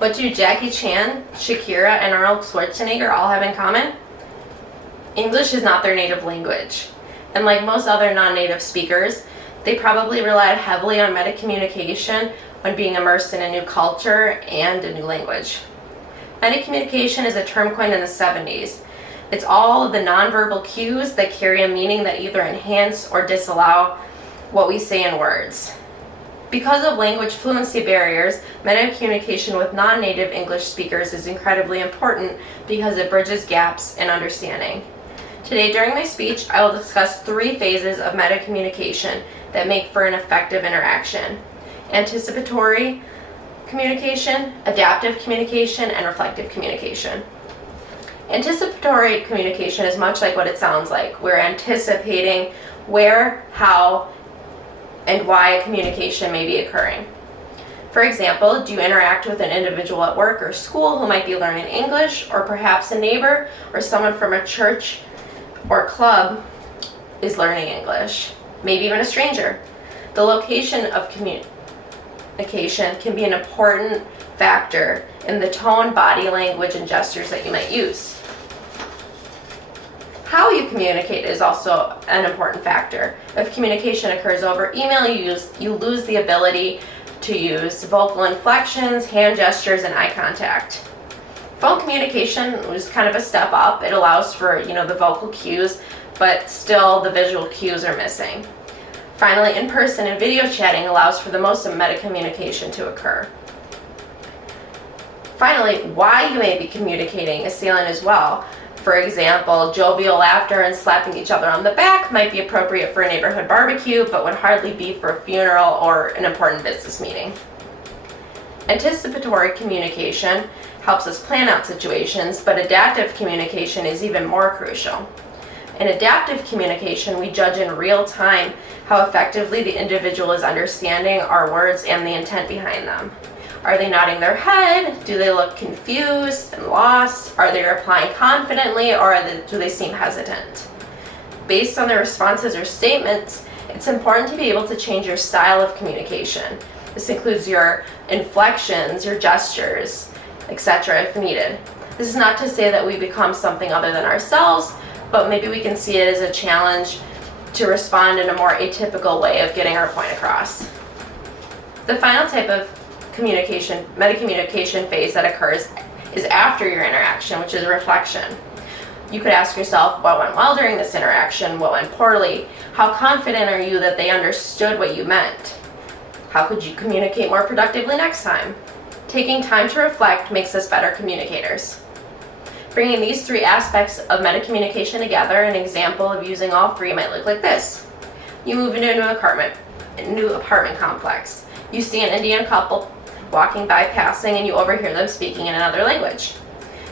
What do Jackie Chan, Shakira, and Arnold Schwarzenegger all have in common? English is not their native language. And like most other non-native speakers, they probably relied heavily on metacommunication when being immersed in a new culture and a new language. Metacommunication is a term coined in the 70s. It's all of the nonverbal cues that carry a meaning that either enhance or disallow what we say in words. Because of language fluency barriers, metacommunication with non-native English speakers is incredibly important because it bridges gaps in understanding. Today during my speech, I will discuss 3 phases of metacommunication that make for an effective interaction: anticipatory communication, adaptive communication, and reflective communication. Anticipatory communication is much like what it sounds like. We're anticipating where, how, and why a communication may be occurring. For example, do you interact with an individual at work or school who might be learning English, or perhaps a neighbor or someone from a church or club is learning English, maybe even a stranger? The location of communication can be an important factor in the tone, body language, and gestures that you might use. How you communicate is also an important factor. If communication occurs over email, you lose the ability to use vocal inflections, hand gestures, and eye contact. Phone communication is kind of a step up. It allows for, the vocal cues, but still the visual cues are missing. Finally, in-person and video chatting allows for the most of metacommunication to occur. Finally, why you may be communicating is salient as well. For example, jovial laughter and slapping each other on the back might be appropriate for a neighborhood barbecue, but would hardly be for a funeral or an important business meeting. Anticipatory communication helps us plan out situations, but adaptive communication is even more crucial. In adaptive communication, we judge in real time how effectively the individual is understanding our words and the intent behind them. Are they nodding their head? Do they look confused and lost? Are they replying confidently, or do they seem hesitant? Based on their responses or statements, it's important to be able to change your style of communication. This includes your inflections, your gestures, etc. if needed. This is not to say that we become something other than ourselves, but maybe we can see it as a challenge to respond in a more atypical way of getting our point across. The final type of metacommunication phase that occurs is after your interaction, which is reflection. You could ask yourself, what went well during this interaction? What went poorly? How confident are you that they understood what you meant? How could you communicate more productively next time? Taking time to reflect makes us better communicators. Bringing these 3 aspects of metacommunication together, an example of using all 3 might look like this. You move into a new apartment complex. You see an Indian couple walking by, passing, and you overhear them speaking in another language.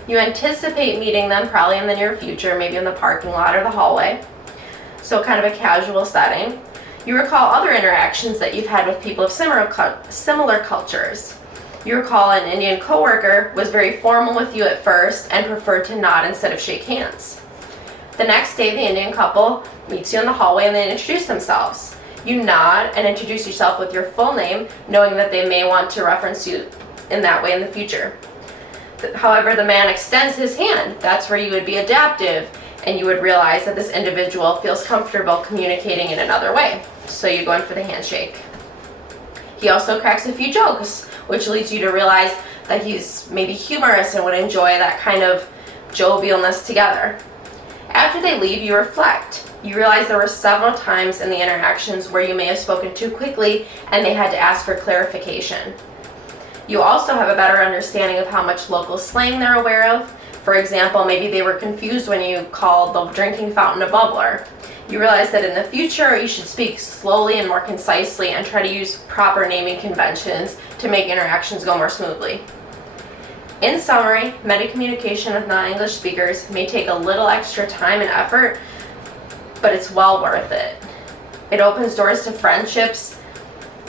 You anticipate meeting them probably in the near future, maybe in the parking lot or the hallway, so kind of a casual setting. You recall other interactions that you've had with people of similar cultures. You recall an Indian coworker was very formal with you at first and preferred to nod instead of shake hands. The next day, the Indian couple meets you in the hallway and they introduce themselves. You nod and introduce yourself with your full name, knowing that they may want to reference you in that way in the future. However, the man extends his hand. That's where you would be adaptive, and you would realize that this individual feels comfortable communicating in another way. So you go in for the handshake. He also cracks a few jokes, which leads you to realize that he's maybe humorous and would enjoy that kind of jovialness together. After they leave, you reflect. You realize there were several times in the interactions where you may have spoken too quickly and they had to ask for clarification. You also have a better understanding of how much local slang they're aware of. For example, maybe they were confused when you called the drinking fountain a bubbler. You realize that in the future you should speak slowly and more concisely and try to use proper naming conventions to make interactions go more smoothly. In summary, metacommunication with non-English speakers may take a little extra time and effort, but it's well worth it. It opens doors to friendships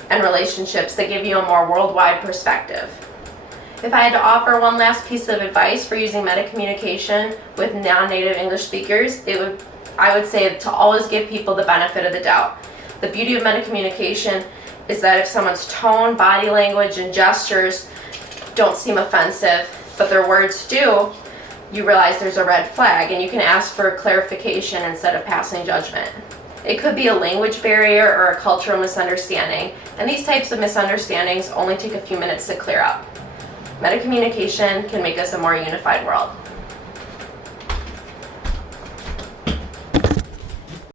and relationships that give you a more worldwide perspective. If I had to offer one last piece of advice for using metacommunication with non-native English speakers, I would say to always give people the benefit of the doubt. The beauty of metacommunication is that if someone's tone, body language, and gestures don't seem offensive, but their words do, you realize there's a red flag, and you can ask for clarification instead of passing judgment. It could be a language barrier or a cultural misunderstanding, and these types of misunderstandings only take a few minutes to clear up. Metacommunication can make us a more unified world.